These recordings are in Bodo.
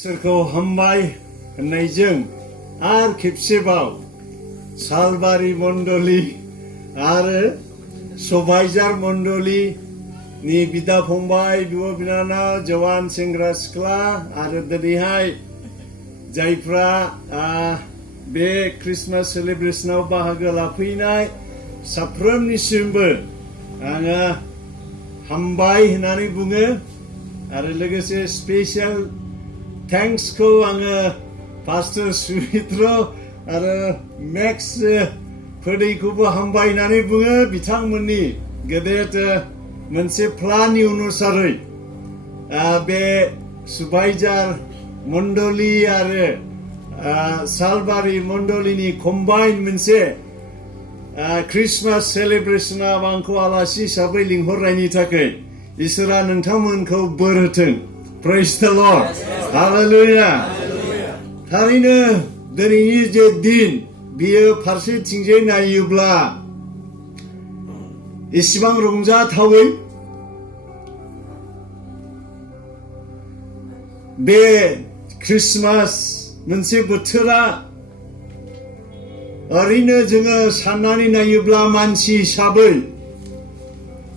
इसोरखौ हामबाय होननायजों आरो खेबसेबाव सालबारि मण्डली आरो सबायझार मण्डलीनि बिदा फंबाय बिब' बिनानाव जवान सेंग्रा सिख्ला आरो दिनैहाय जायफ्रा बे क्रिसमास सेलिब्रेशनाव बाहागो लाफैनाय साफ्रोमनिसिमबो आङो हामबाय होननानै बुङो आरो लोगोसे स्पेशल थैंक्स को आङो पास्टर सुमित्र आरो मैक्स फोदैखौबो हामबाय होननानै बुङो बिथांमोननि गेदेर मोनसे प्लाननि अनुसारै बे सुबायझार मण्डली आरो सालबारि मण्डलीनि कम्बाइन मोनसे क्रिसमास सेलिब्रेशनाव आंखौ आलासि हिसाबै लिंहरनायनि थाखाय इसोरा नोंथांमोनखौ बोर होथों। Praise the Lord. Hallelujah. थारैनो दिनैनि जे दिन बियो फारसेथिंजाय नायोब्ला एसेबां रंजाथावै बे क्रिसमास मोनसे बोथोरा ओरैनो जोङो साननानै नायोब्ला मानसि हिसाबै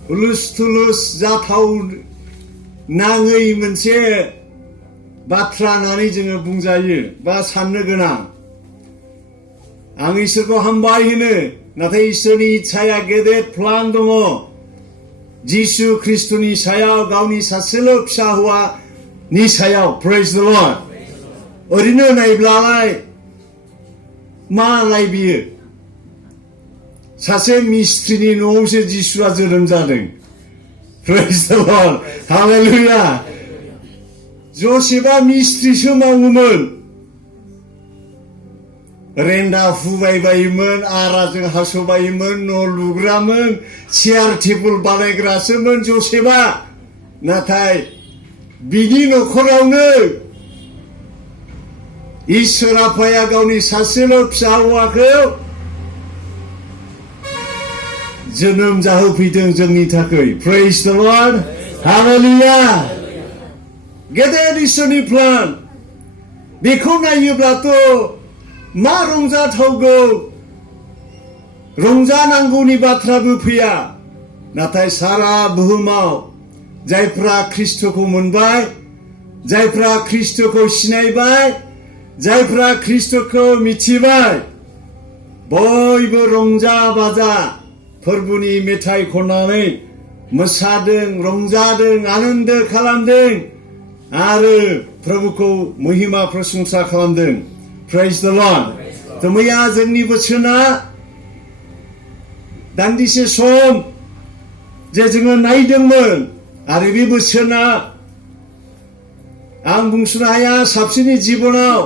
हुलुस थुलुस जाथाव नाङै मोनसे बाथ्रा होननानै जोङो बुंजायो बा साननो गोनां। आं इसोरखौ हामबाय होनो, नाथाय इसोरनि इच्छाया गेदेर प्लान दङ। जिसु ख्रिस्टनि सायाव गावनि सासेल' फिसा हौवानि सायाव। प्रेज द लर्ड। ओरैनो नायब्लालाय मालाय बियो सासे मिस्ट्रिनि न'आवसो जिसुआ जोनोम जादों। Praise the Lord. Hallelujah. जसेफआ मिस्ट्रिसो मावोमोन। रेन्दा हुबायबायोमोन, आराजों हास'बायोमोन, न' लुग्रामोन, चेयार टेबोल बानायग्रासोमोन जसेफआ। नाथाय बिनि न'खरावनो इसोर आफाया गावनि सासेल' फिसा हौवाखौ जोनोम जाहोफैदों जोंनि थाखाय। Praise the Lord. Hallelujah. गेदेर इसोरनि प्लान। बेखौ नायोब्लाथ' मा रंजाथावगौ, रंजानांगौनि बाथ्राबो फैया। नाथाय सारा बुहुमाव जायफ्रा ख्रिस्टखौ मोनबाय, जायफ्रा ख्रिस्टखौ सिनायबाय, जायफ्रा ख्रिस्टखौ मिथिबाय, बयबो रंजा बाजा फोरबोनि मेथाइ खननानै मोसादों, रंजादों, आनन्द खालामदों आरो प्रभुखौ महिमा प्रशंसा खालामदों। Praise the Lord. मैया जोंनि बोसोना दान्दिसे सम जे जोङो नायदोंमोन आरो बे बोसोना आं बुंस'नो हाया साबसिननि जिबनाव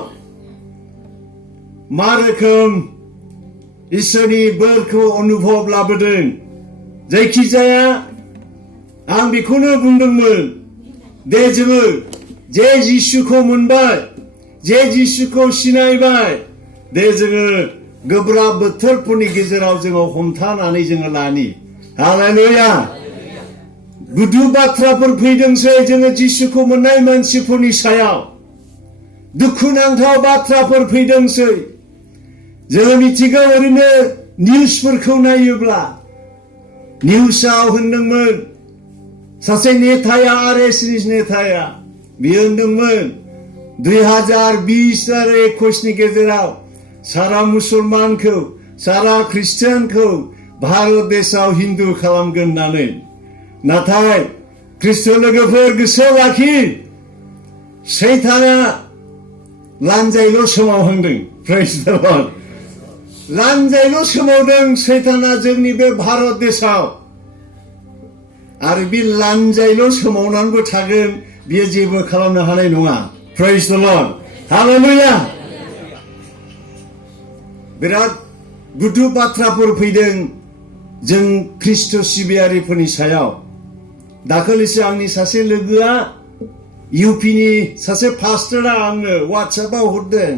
मा रोखोम इसोरनि बोरखौ अनुभब लाबोदों। जायखिजाया आं बेखौनो बुंदोंमोन दे जोङो जे जिसुखौ मोनबाय, जे जिसुखौ सिनायबाय, दे जोङो गोब्राब बोथोरफोरनि गेजेराव जोङो हमथानानै जोङो लानि। हालेलुया। गुदु बाथ्राफोर फैदोंसै जोङो जिसुखौ मोननाय मानसिफोरनि सायाव। दुखुनांथाव बाथ्राफोर फैदोंसै। जोङो मिथिगौ ओरैनो निउसफोरखौ नायोब्ला निउसाव होनदोंमोन सासे नेताया आरएसनि नेताया बियो होनदोंमोन 2020 आरो 21नि गेजेराव सारा मुसलमानखौ, सारा ख्रिस्टियानखौ भारत देशआव हिन्दु खालामगोन होननानै। नाथाय ख्रिस्ट लोगोफोर गोसोआव लाखि, सैताना लानजायल' सोमावहांदों। Praise the Lord. लानजायल' सोमावदों सैताना जोंनि बे भारत देशआव आरो बे लानजायल' सोमावनानैबो थागोन, बियो जेबो खालामनो हानाय नङा। Praise the Lord. Hallelujah. बिराद गुदु बाथ्राफोर फैदों जों ख्रिस्ट सिबियारिफोरनि सायाव। दाखालिसो आंनि सासे लोगोआ इउपिनि सासे पास्टरा आंनो वाट्सएपआव हरदों,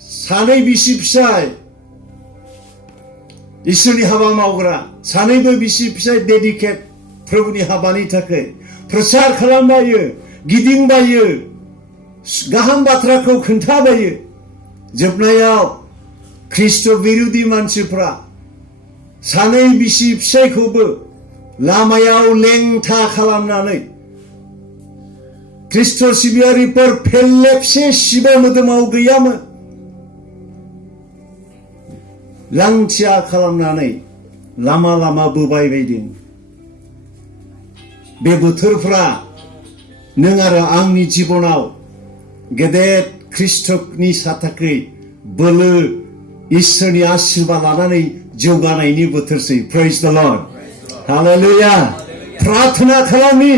सानै बिसि फिसाय इसोरनि हाबा मावग्रा, सानैबो बिसि फिसाय डेडिकेट प्रभुनि हाबानि थाखाय प्रचार खालामबायो, गिदिंबायो गाहाम बाथ्राखौ खोन्थाबायो जोबनायाव ख्रिस्ट' बिरुदि मानसिफ्रा सानै बिसि फिसायखौबो लामायाव लेंथा खालामनानै ख्रिस्ट' सिबियारिफोर फेरलेबसे सिबो मोदोमाव गैयामोन लांथिया खालामनानै लामा लामा बोबायबायदों बे बोथोरफ्रा नों आरो आंनि जिबनाव गेदेर ख्रिस्ट'नि साथाखै बोलो इसोरनि आशीर्बाद लानानै जौगानायनि बोथोरसै प्रेज द लर्ड हालेलुया प्रार्थना खालामनि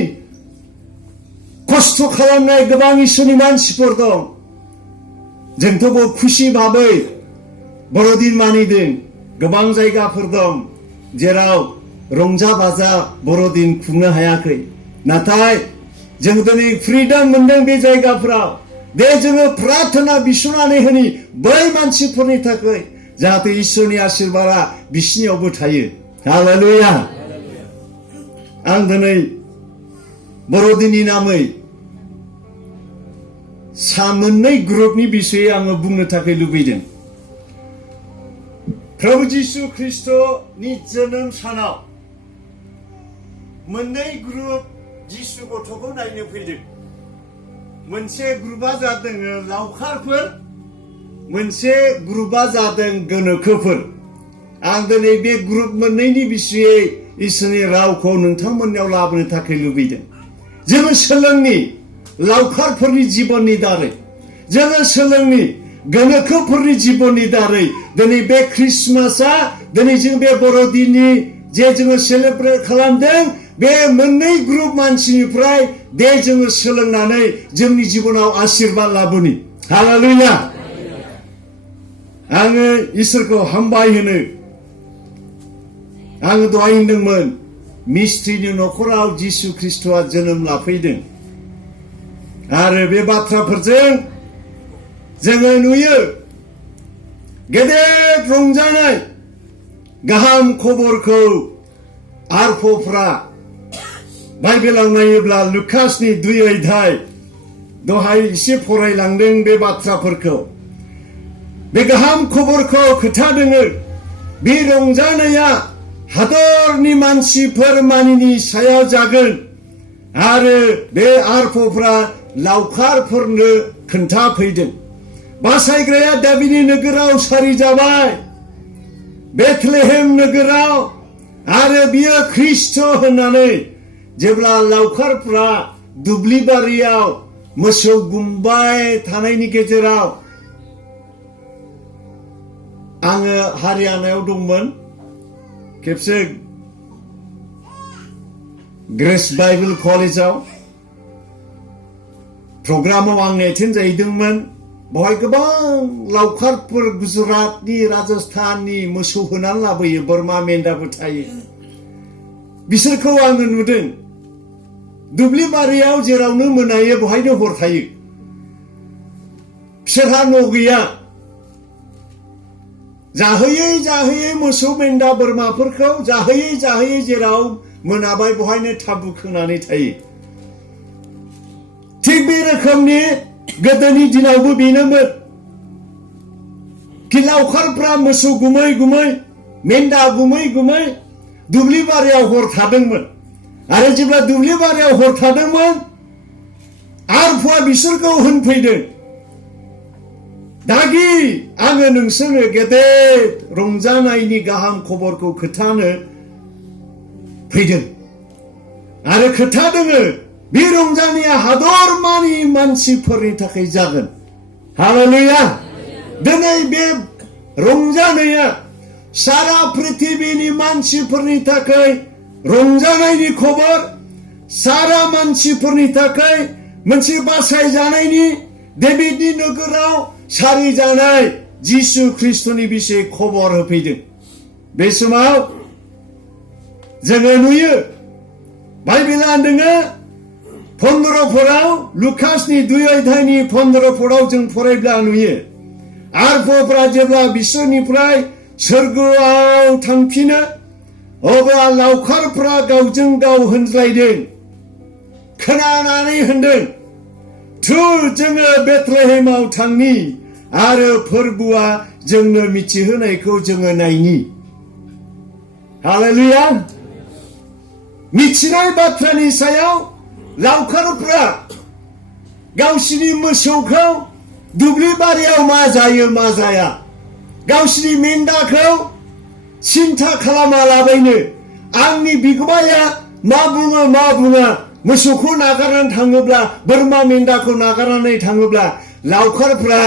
खस्थ' खालामनाय गोबां इसोरनि मानसिफोर दं जोंथ' खुसि भाबै बर'दिन मानिदों गोबां जायगाफोर दं जेराव रंजा बाजा बर'दिन खुंनो हायाखै नाथाय जों दिनै फ्रिडम मोनदों बे जायगाफोराव दे जोङो प्रार्थना बिसनानै होनि बै मानसिफोरनि थाखाय जाहाथे इसोरनि आशीर्बादा बिसिनियावबो थायो हालेलुया आं दिनै बर'दिननि नामै मोननै ग्रुपनि बिसयै आङो बुंनो थाखाय लुबैदों प्रभु जिसु ख्रिस्ट'नि जोनोम सानाव मोननै ग्रुप जिसु गथ'खौ नायनो फैदों मोनसे ग्रुपा जादों लावखारफोर मोनसे ग्रुपा जादों गोनोखोफोर आं दिनै बे ग्रुप मोननैनि बिसयै इसोरनि रावखौ नोंथांमोननियाव लाबोनो थाखाय लुबैदों जोङो सोलोंनि लावखारफोरनि जिबननि दारै जोङो सोलोंनि गोनोखोफोरनि जिबननि दारै दिनै बे ख्रिस्टमासआ दिनै जों बे बर'दिननि जे जोङो सेलेब्रेट खालामदों बे मोननै ग्रुप मानसिनिफ्राय दे जोङो सोलोंनानै जोंनि जिबनाव आशीर्बाद लाबोनि हालेलुया आङो इसोरखौ हामबाय होनो आङो दहाय होनदोंमोन मिस्ट्रिनि न'खराव जिसु ख्रिस्ट'आ जोनोम लाफैदों आरो बे बाथ्राफोरजों जोङो नुयो गेदेर रंजानाय गाहाम खबरखौ आरफ'फ्रा बाइबेलाव नायोब्ला लुकासनि 2 अध्याय दहाय एसे फरायलांदों बे बाथ्राफोरखौ बे गाहाम खबरखौ खोन्थादों बे रंजानाया हादरनि मानसिफोर मानिनि सायाव जागोन आरो बे आरफ'फ्रा लावखारफोरनो खोन्थाफैदों बासायग्राया दाबिनि नोगोराव सारि जाबाय बेथलेहेम नोगोराव आरो बियो ख्रिस्ट' होननानै जेब्ला लावखारफ्रा दुब्लि बारियाव मोसौ गुमबाय थानायनि गेजेराव आङो हारियानायाव दंमोन खेबसे ग्रेस बाइबेल कलेजाव प्रग्रामाव आं एटेन्ड जाहैदोंमोन बहाय गोबां लावखारफोर गुजरातनि राजस्थाननि मोसौ होनानै लाबोयो बोरमा मेन्दाबो थायो बिसोरखौ आङो नुदों दुब्लि बारियाव जेरावनो मोनायो बहायनो हर थायो बिसोरहा न' गैया जाहोयै जाहोयै मोसौ मेन्दा बोरमाफोरखौ जाहोयै जेराव मोनाबाय बहायनो थाबु खोनानै थायो थिग बे रोखोमनि गोदोनि दिनावबो बेनोमोन कि लावखारफ्रा मोसौ गुमै मेन्दा गुमै दुब्लि बारियाव हर थादोंमोन आरो जेब्ला दुब्लि बारियाव हर थादोंमोन आरफ'आ बिसोरखौ होनफैदों दागि आङो नोंसोरनो गेदेर रंजानायनि गाहाम खबरखौ खोन्थानो फैदों आरो खोन्थादों बे रंजानाया हादरमानि मानसिफोरनि थाखाय जागोन हालेलुया दिनै बे रंजानाया सारा पृथिबीनि मानसिफोरनि थाखाय रंजानायनि खबर सारा मानसिफोरनि थाखाय मोनसे बासायजानायनि डेभिडनि नोगोराव सारि जानाय जिसु ख्रिस्ट'नि बिषय खबर होफैदों बे समाव जोङो नुयो बाइबेला होनदों 15 फोराव लुकासनि 2 अध्यायनि 15 फोराव जों फरायब्ला नुयो आरफ'फ्रा जेब्ला बिसोरनिफ्राय सोरगोआव थांफिनो अब्ला लावखारफ्रा गावजों गाव होनज्लायदों खोनानानै होनदों जोङो बेथलेहेमाव थांनि आरो फोरबुआ जोंनो मिथिहोनायखौ जोङो नायनि हालेलुया मिथिनाय बाथ्रानि सायाव लावखारफ्रा गावसिनि मोसौखौ दुब्लि बारियाव मा जायो मा जाया गावसिनि मेन्दाखौ सिन्था खालामालाबायनो आंनि बिगोमाया मा बुङो मा बुङा मोसौखौ नागारनानै थाङोब्ला बोरमा मेन्दाखौ नागारनानै थाङोब्ला लावखारफ्रा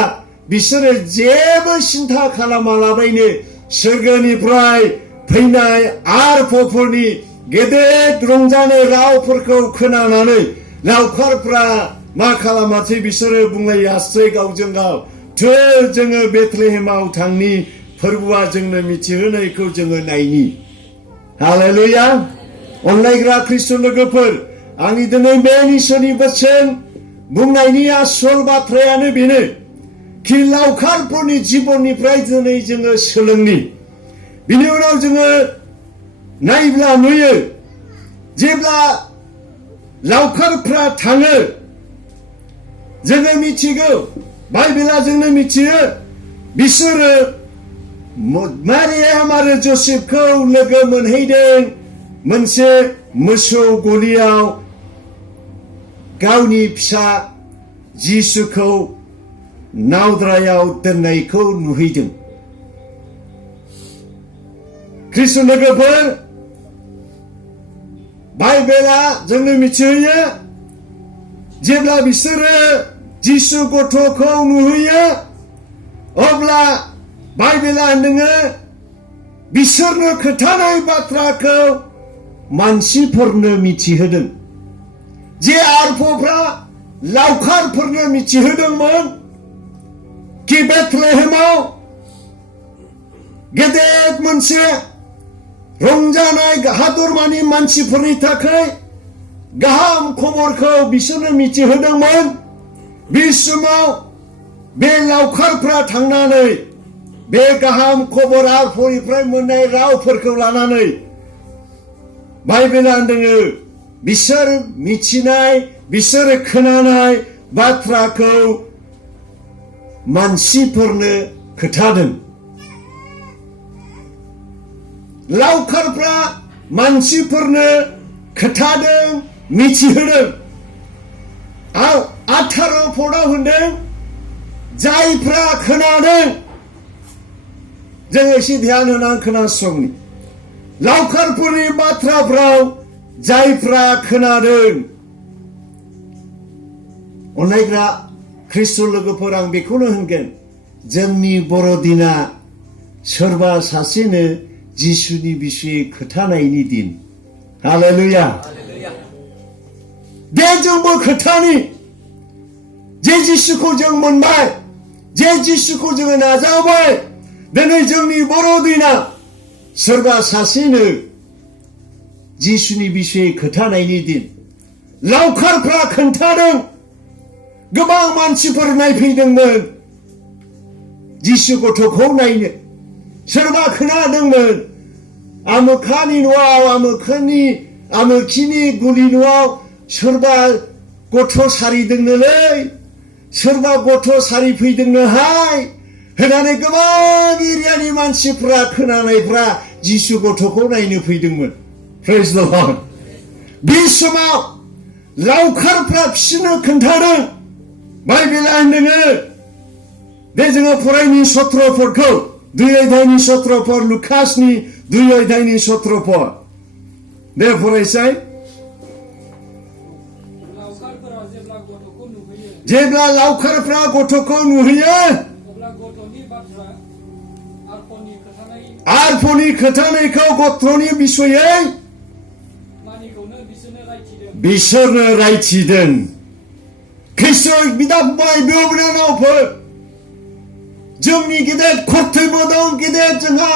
बिसोरो जेबो सिन्था खालामालाबायनो सोरगोनिफ्राय फैनाय आरफोरनि गेदेर रंजानाय रावफोरखौ खोनानानै लावखारफ्रा मा खालामासै बिसोरो बुंलायासै गावजों गाव जोङो बेथलेहेमाव थांनि फोरबुआ जोंनो मिथिहोनायखौ जोङो नायनि हालेलुया अनलायग्रा ख्रिस्ट लोगोफोर आंनि दिनै बे इसोरनि बोसोन बुंनायनि आसल बाथ्रायानो बेनो कि लावखारफोरनि जिबननिफ्राय दिनै जोङो सोलोंनि बिनि उनाव जोङो नायब्ला नुयो जेब्ला लावखारफ्रा थाङो जोङो मिथिगौ बाइबेला जोंनो मिथियो बिसोरो मारियाम आरो जसेफखौ लोगो मोनहैदों मोनसे मोसौ गलियाव गावनि फिसा जिसुखौ नावद्रायाव दोननायखौ नुहैदों ख्रिस्ट लोगोफोर बाइबेला जोंनो मिथिहोयो जेब्ला बिसोरो जिसु गथ'खौ नुहैयो अब्ला बाइबेला होनदोङो बिसोरनो खोथानाय बाथ्राखौ मानसिफोरनो मिथिहोदों जे आरफोरा लावखारफोरनो मिथिहोदोंमोन कि बेथलेहेमाव गेदेर मोनसे रंजानाय हादरमानि मानसिफोरनि थाखाय गाहाम खबरखौ बिसोरनो मिथिहोदोंमोन बे समाव बे लावखारफ्रा थांनानै बे गाहाम खबर आरफोरनिफ्राय मोननाय रावफोरखौ लानानै बाइबेला होनदोङो बिसोर मिथिनाय बिसोर खोनानाय बाथ्राखौ मानसिफोरनो खोथादों लावखारफ्रा मानसिफोरनो खोथादों मिथिहोदों 18 पदआव होनदों जायफ्रा खोनादों जों एसे ध्यान होनानै खोनासंनि लावखारफोरनि बाथ्राफ्राव जायफ्रा खोनादों अनलायग्रा ख्रिस्ट लोगोफोर आं बेखौनो होनगोन जोंनि बर'दिना सोरबा सासेनो जिसुनि बिषय खोथानायनि दिन हालेलुया बे जोंबो खोथानि जे जिसुखौ जों मोनबाय जे जिसुखौ जोङो नाजावबाय दिनै जोंनि बर'दिना सोरबा सासेनो जिसुनि बिषय खोथानायनि दिन लावखारफ्रा खोन्थादों गोबां मानसिफोर नायफैदोंमोन जिसु गथ'खौ नायनो सोरबा खोनादोंमोन आमोखानि न'आव आमोखिनि गुलि न'आव सोरबा गथ' सारिदोंनोलै सोरबा गथ' सारि फैदोंनोहाय होननानै गोबां एरियानि मानसिफ्रा खोनानायफ्रा जिसु गथ'खौ नायनो फैदोंमोन प्रेज द लर्ड बे समाव लावखारफ्रा बिसोरनो खोन्थादों बाइबेला होनदोङो बे जोङो फरायनि सत्रफोरखौ 2 अध्यायनि 17 पद लुकासनि 2 अध्यायनि 17 पद दे फरायसाय जेब्ला लावखारफ्रा गथ'खौ नुहैयो आरफोरनि खोथानायखौ गथ'नि बिसयै बिसोरनो रायथिदों ख्रिस्ट बिदा फंबाय बिब' बिनानावफोर जोंनि गेदेर कर्तब्य दं गेदेर जोंहा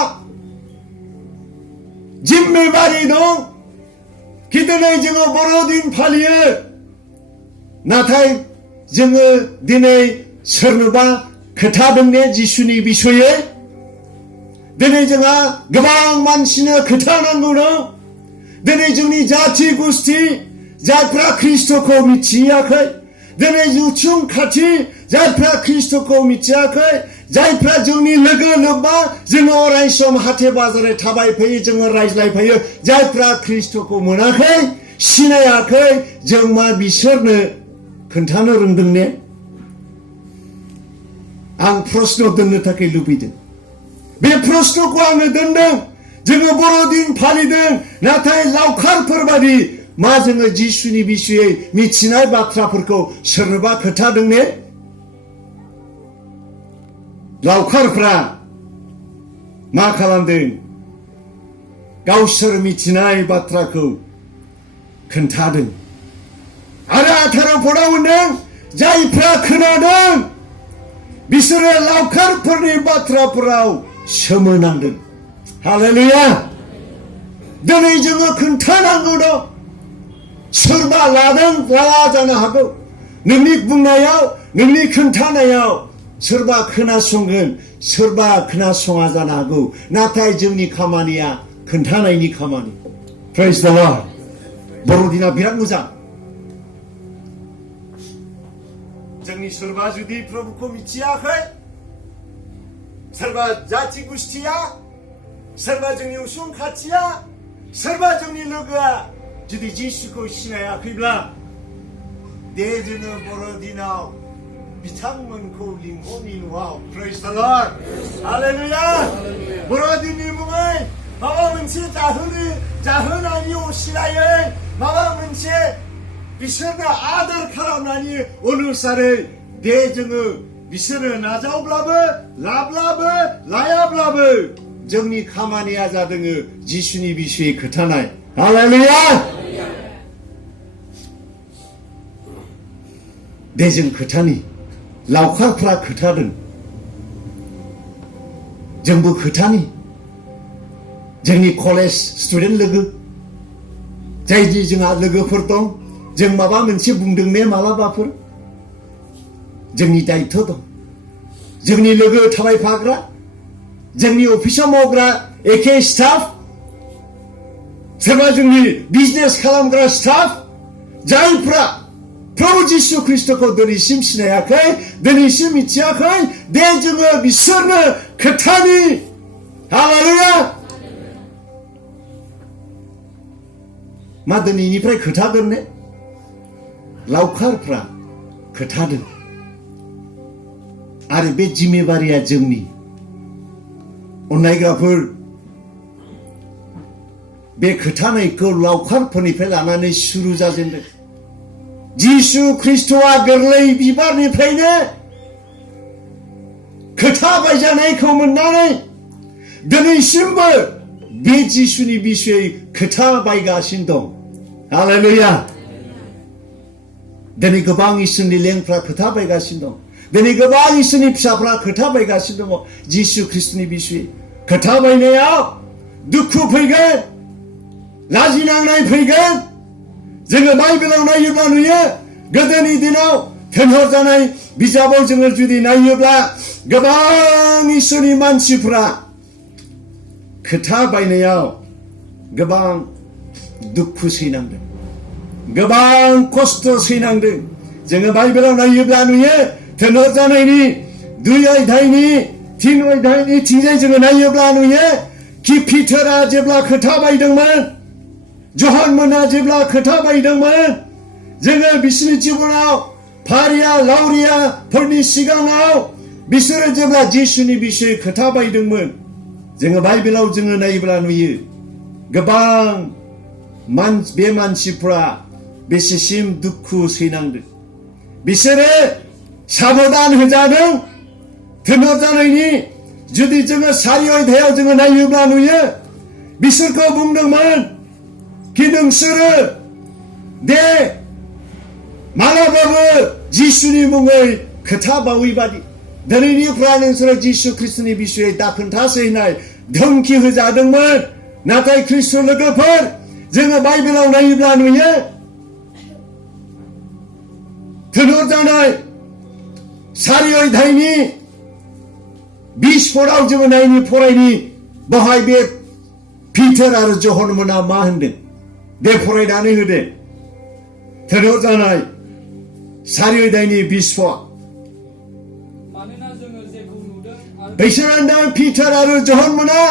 जिम्मेबारि दं कि दिनै जोङो बर'दिन फालियो नाथाय जोङो दिनै सोरनोबा खोथादों ने जिसुनि बिसयै दिनै जोंहा गोबां मानसिनो खोथानांगौ दं दिनै जोंनि जाथि गुस्थि जायफ्रा ख्रिस्टखौ मिथियाखै दिनै उसुं खाथि जायफ्रा ख्रिस्ट'खौ मिथियाखै जायफ्रा जोंनि लोगो लोब्बा जोङो अराय सम हाथाय बाजाराव थाबायफैयो जोङो रायज्लायफैयो जायफ्रा ख्रिस्ट'खौ मोनाखै सिनायाखै जों मा बिसोरनो खोन्थानो रोंदों ने आं प्रश्न दोननो थाखाय लुबैदों बे प्रश्नखौ आङो दोनदों जोङो बर'दिन फालिदों नाथाय लावखारफोर बादि मा जोङो जिसुनि बिसयै मिथिनाय बाथ्राफोरखौ सोरनोबा खोन्थादों ने लावखारफ्रा मा खालामदों गावसोर मिथिनाय बाथ्राखौ खोन्थादों आरो 18 पदआव होनदों जायफ्रा खोनादों बिसोरो लावखारफोरनि बाथ्राफोराव सोमोनांदों हालेलुया दिनै जोङो खोन्थानांगौ दं सोरबा लादों लाया जानो हागौ नोंनि बुंनायाव नोंनि खोन्थानायाव सोरबा खोनासंगोन सोरबा खोनासङा जानो हागौ नाथाय जोंनि खामानिया खोन्थानायनि खामानि प्रेज द लर्ड बर'दिना बिराद मोजां जोंनि सोरबा जुदि प्रभुखौ मिथियाखै सोरबा जाथि गुस्थिया सोरबा जोंनि उसुं खाथिया सोरबा जोंनि लोगोआ जुदि जिसुखौ सिनायाखैब्ला दे जोङो बर'दिनाव बिथांमोनखौ लिंहरनि न'आव प्रेज द लर्ड हालेलुया बर'दिननि मुङै माबा मोनसे जाहोनायनि असिलायै माबा मोनसे बिसोरनो आदर खालामनायनि अनुसारै दे जोङो बिसोरो नाजावब्लाबो लाब्लाबो लायाब्लाबो जोंनि खामानिया जादों जिसुनि बिसयै खोथानाय हालेलुया दे जों खोथानि लावखारफ्रा खोथादों जोंबो खोथानि जोंनि कलेज स्टुडेन्ट लोगो जायदि जोंहा लोगोफोर दं जों माबा मोनसे बुंदों ने मालाबाफोर जोंनि दायित्व दं जोंनि लोगो थाबायफाग्रा जोंनि अफिसाव मावग्रा एखे स्टाफ सोरबा जोंनि बिजनेस खालामग्रा स्टाफ जायफ्रा प्रभु जिसु ख्रिस्ट'खौ दिनैसिम सिनायाखै दिनैसिम मिथियाखै दे जोङो बिसोरनो खोथानि हालेलुया मा दिनैनिफ्राय खोथागोन ने लावखारफ्रा खोथादों आरो बे जिम्मेबारिया जोंनि अननायग्राफोर बे खोथानायखौ लावखारफोरनिफ्राय लानानै सुरु जाजेनदों जिसु ख्रिस्ट'आ गोरलै बिबारनिफ्रायनो खोथा बायजानायखौ मोननानै दिनैसिमबो बे जिसुनि बिसयै खोथा बायगासिनो दं हालेलुया दिनै गोबां इसोरनि लेंफ्रा खोथा बायगासिनो दं दिनै गोबां इसोरनि फिसाफ्रा खोथा बायगासिनो दङ जिसु ख्रिस्ट'नि बिसयै खोथा बायनायाव दुखु फैगोन लाजिनांनाय फैगोन जोङो बाइबेलाव नायोब्ला नुयो गोदोनि दिनाव थोनहरजानाय बिजाबाव जोङो जुदि नायोब्ला गोबां इसोरनि मानसिफ्रा खोथा बायनायाव गोबां दुखु सैनांदों गोबां खस्थ' सैनांदों जोङो बाइबेलाव नायोब्ला नुयो थोनहरजानायनि 2 अध्यायनि 3 अध्यायनि थिंजाय जोङो नायोब्ला नुयो कि पिटारा जेब्ला खोथा बायदोंमोन जहान मोना जेब्ला खोथा बायदोंमोन जोङो बिसोरनि जिबनाव फारिया लावरियाफोरनि सिगाङाव बिसोरो जेब्ला जिसुनि बिसयै खोथा बायदोंमोन जोङो बाइबेलाव जोङो नायोब्ला नुयो गोबां बे मानसिफ्रा बेसेसिम दुखु सैनांदों बिसोरो साबधान होजादों थोनहरजानायनि जुदि जोङो 4 अध्यायाव जोङो नायोब्ला नुयो बिसोरखौ बुंदोंमोन कि नोंसोरो दे मालाबाबो जिसुनि मुङै खोथा बावै बादि दिनैनिफ्राय नोंसोरो जिसु ख्रिस्ट'नि बिसयै दाखोन्थासै होननाय धमखि होजादोंमोन नाथाय ख्रिस्ट' लोगोफोर जोङो बाइबेलाव नायोब्ला नुयो थोनहरजानाय 4 अध्यायनि 20 पदआव जोङो फरायनि बेवहाय बे पिटार आरो जहन मोना मा होनदों दे फरायनानै होदो थोनहरजानाय 사료다니 비스포 मानोना जोङो जेखौ नुदों आरो बेसोरना 피터 आरो 저헌문아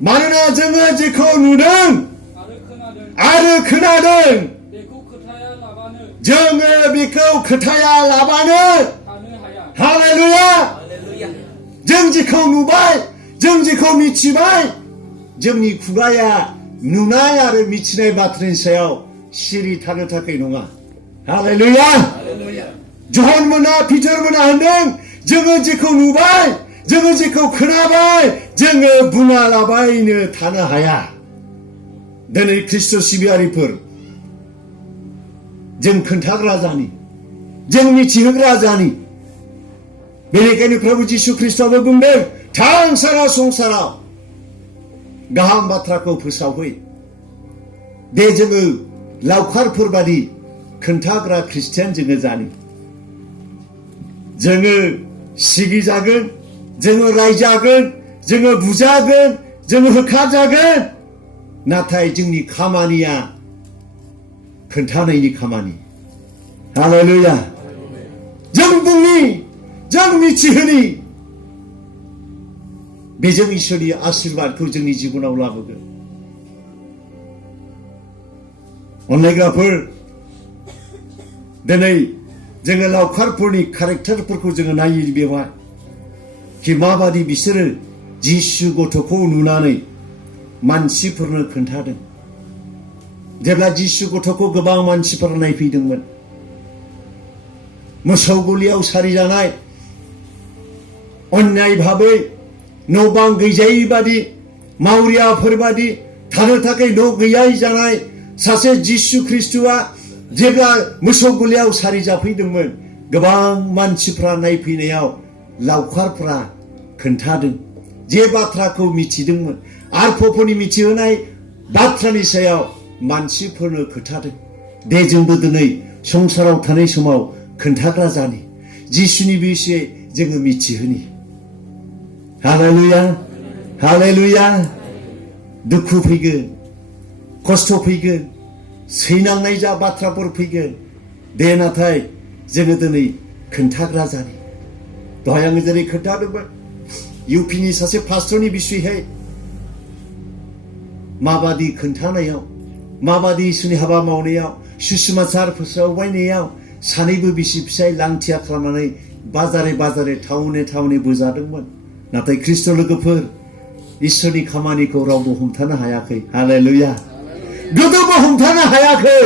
마누나 जोङो जेखौ नुदों आरो खोनादों बेखौ खोथाया लाबानो जोङो बेखौ खोथाया लाबानो थानो हाया हालेलुया जों जेखौ नुबाय जों जेखौ मिथिबाय जोंनि खुगाया नुनाय आरो मिथिनाय बाथ्रानि सायाव सिरि थानो थाखाय नङा हालेलुया जहनमोना पिटारमोना होनदों जोङो जेखौ नुबाय जोङो जेखौ खोनाबाय जोङो बुङालाबायनो थानो हाया दिनै ख्रिस्ट' सिबियारिफोर जों खोन्थाग्रा जानि जों मिथिहोग्रा जानि बेनिखायनो प्रभु जिसु ख्रिस्टआबो बुंदों थां सारा संसाराव गाहाम बाथ्राखौ फोसावहै दे जोङो लावखारफोर बादि खोन्थाग्रा ख्रिस्टियान जोङो जानि जोङो सिगिजागोन जोङो रायजागोन जोङो बुजागोन जोङो होखारजागोन नाथाय जोंनि खामानिया खोन्थानायनि खामानि हालेलुया जों बुंनि जों मिथिहोनि बेजों इसोरनि आशीर्बादखौ जोंनि जिबनाव लाबोगोन अनलायग्राफोर दिनै जोङो लावखारफोरनि कारेक्टारफोरखौ जोङो नायो बेवहाय कि माबादि बिसोरो जिसु गथ'खौ नुनानै मानसिफोरनो खोन्थादों जेब्ला जिसु गथ'खौ गोबां मानसिफोरा नायफैदोंमोन मोसौ गलियाव सारिजानाय अन्याय भाबै न' बां गैजायै बादि मावरियाफोर बादि थानो थाखाय न' गैयै जानाय सासे जिसु ख्रिस्ट'आ जेब्ला मोसौ गलियाव सारिजाफैदोंमोन गोबां मानसिफ्रा नायफैनायाव लावखारफ्रा खोन्थादों जे बाथ्राखौ मिथिदोंमोन आरफोरनि मिथिहोनाय बाथ्रानि सायाव मानसिफोरनो खोन्थादों दे जोंबो दिनै संसाराव थानाय समाव खोन्थाग्रा जानि जिसुनि बिषय जोङो मिथिहोनि हालेलुया हालेलुया दुखु फैगोन खस्थ' फैगोन सैनांनाय जा बाथ्राफोर फैगोन दे नाथाय जोङो दिनै खोन्थाग्रा जानि दहाय आङो जेरै खोन्थादोंमोन इउपिनि सासे पास्टरनि बिषयहाय माबादि खोन्थानायाव माबादि इसोरनि हाबा मावनायाव सुसमाचार फोसावबायनायाव सानैबो बिसि फिसाय लांथिया खालामनानै बाजारे बाजारे टाउने बोजादोंमोन नाथाय ख्रिस्ट' लोगोफोर इसोरनि खामानिखौ रावबो हमथानो हायाखै हालेलुया गोदोबो हमथानो हायाखै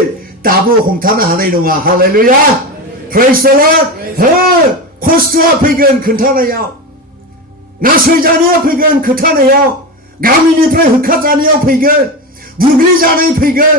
दाबो हमथानो हानाय नङा हालेलुया प्रेज द लर्ड हो खस्थ'आ फैगोन खोन्थानायाव नासयजानाया फैगोन खोन्थानायाव गामिनिफ्राय होखारजानायाव फैगोन बुग्लिजानाय फैगोन